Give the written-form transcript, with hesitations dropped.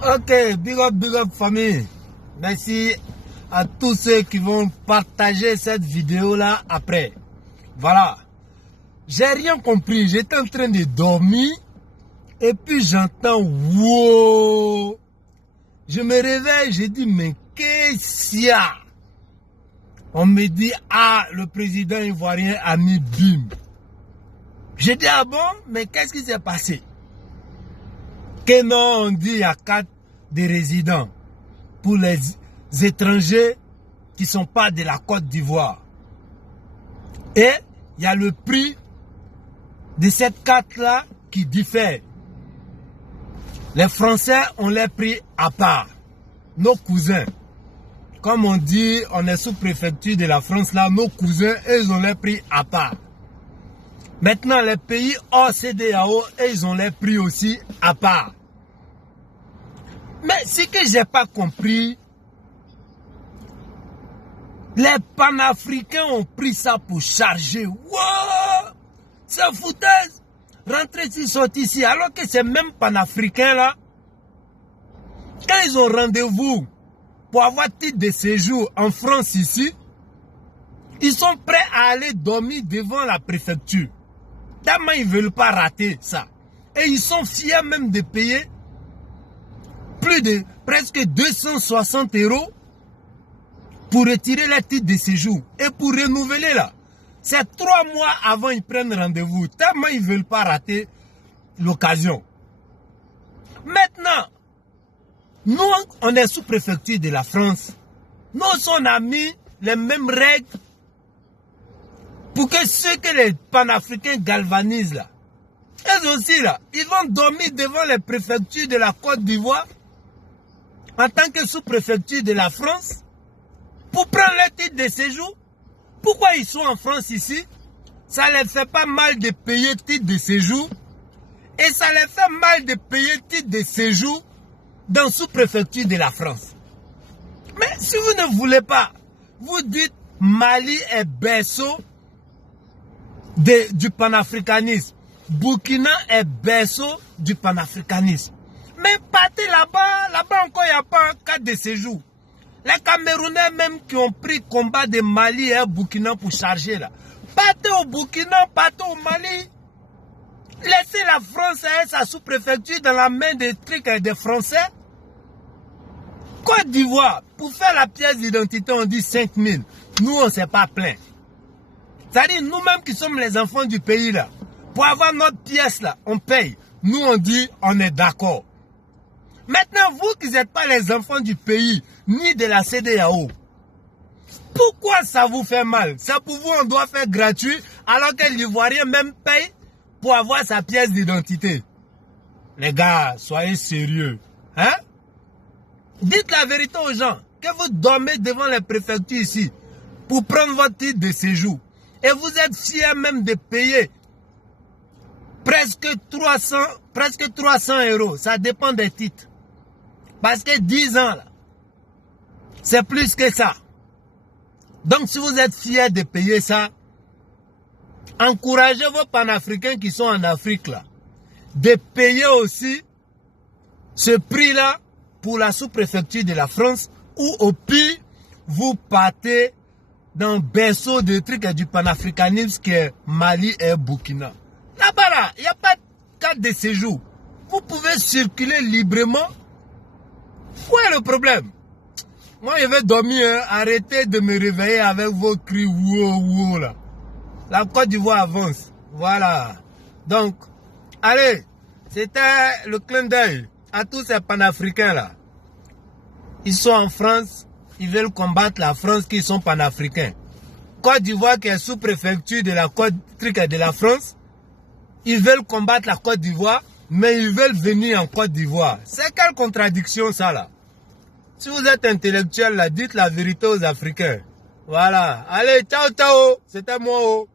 Ok, big up famille. Merci à tous ceux qui vont partager cette vidéo là après. Voilà. J'ai rien compris. J'étais en train de dormir et puis j'entends wow. Je me réveille, je dis mais qu'est-ce qu'il y a? On me dit ah, le président ivoirien a mis bim. J'ai dit ah bon, mais qu'est-ce qui s'est passé? Que non, on dit il y a 4 des résidents pour les étrangers qui ne sont pas de la Côte d'Ivoire. Et il y a le prix de cette carte-là qui diffère. Les Français ont les prix à part. Nos cousins, comme on dit, on est sous préfecture de la France là, nos cousins, ils ont les prix à part. Maintenant, les pays hors CEDEAO, ils ont les prix aussi à part. Mais ce que j'ai pas compris, les panafricains ont pris ça pour charger. Wow! C'est foutaise. Rentrer ici, sortir ici, alors que ces mêmes panafricains là, quand ils ont rendez-vous pour avoir titre de séjour en France ici, ils sont prêts à aller dormir devant la préfecture. Tellement ils ne veulent pas rater ça. Et ils sont fiers même de payer plus de presque 260 € pour retirer les titres de séjour. Et pour renouveler là, c'est 3 mois avant ils prennent rendez-vous. Tellement ils ne veulent pas rater l'occasion. Maintenant, nous, on est sous préfecture de la France. Nous, on a mis les mêmes règles pour que ceux que les panafricains galvanisent là, eux aussi là, ils vont dormir devant les préfectures de la Côte d'Ivoire en tant que sous-préfecture de la France pour prendre leur titre de séjour. Pourquoi ils sont en France ici? Ça les fait pas mal de payer titre de séjour et ça les fait mal de payer titre de séjour dans sous-préfecture de la France. Mais si vous ne voulez pas, vous dites Mali est berceau du panafricanisme. Burkina est berceau du panafricanisme. Mais partez là-bas, là-bas encore il n'y a pas un cas de séjour. Les Camerounais même qui ont pris combat de Mali et Burkina pour charger là. Partez au Burkina, partez au Mali. Laissez la France et sa sous-préfecture dans la main des trucs des Français. Côte d'Ivoire, pour faire la pièce d'identité, on dit 5 000. Nous, on ne s'est pas plaint. C'est-à-dire, nous-mêmes qui sommes les enfants du pays là, pour avoir notre pièce là, on paye. Nous, on dit, on est d'accord. Maintenant, vous qui n'êtes pas les enfants du pays, ni de la CEDEAO, pourquoi ça vous fait mal? Ça pour vous, on doit faire gratuit, alors que l'Ivoirien même paye pour avoir sa pièce d'identité. Les gars, soyez sérieux. Hein? Dites la vérité aux gens, que vous dormez devant les préfectures ici, pour prendre votre titre de séjour. Et vous êtes fiers même de payer presque 300 €. Ça dépend des titres. Parce que 10 ans, c'est plus que ça. Donc, si vous êtes fiers de payer ça, encouragez vos panafricains qui sont en Afrique, là, de payer aussi ce prix-là pour la sous-préfecture de la France, ou au pire, vous partez dans le berceau de trucs du panafricanisme qui est Mali et Burkina. Là-bas, il n'y a pas de carte de séjour. Vous pouvez circuler librement. Où est le problème? Moi, je vais dormir, hein. Arrêtez de me réveiller avec vos cris wow, wow, là. La Côte d'Ivoire avance. Voilà. Donc, allez, c'était le clin d'œil à tous ces panafricains là. Ils sont en France, ils veulent combattre la France qui sont panafricains. Côte d'Ivoire qui est sous-préfecture de la Côte de la France, ils veulent combattre la Côte d'Ivoire, mais ils veulent venir en Côte d'Ivoire. C'est quelle contradiction ça là? Si vous êtes intellectuel là, dites la vérité aux Africains. Voilà. Allez, ciao, ciao. C'était moi.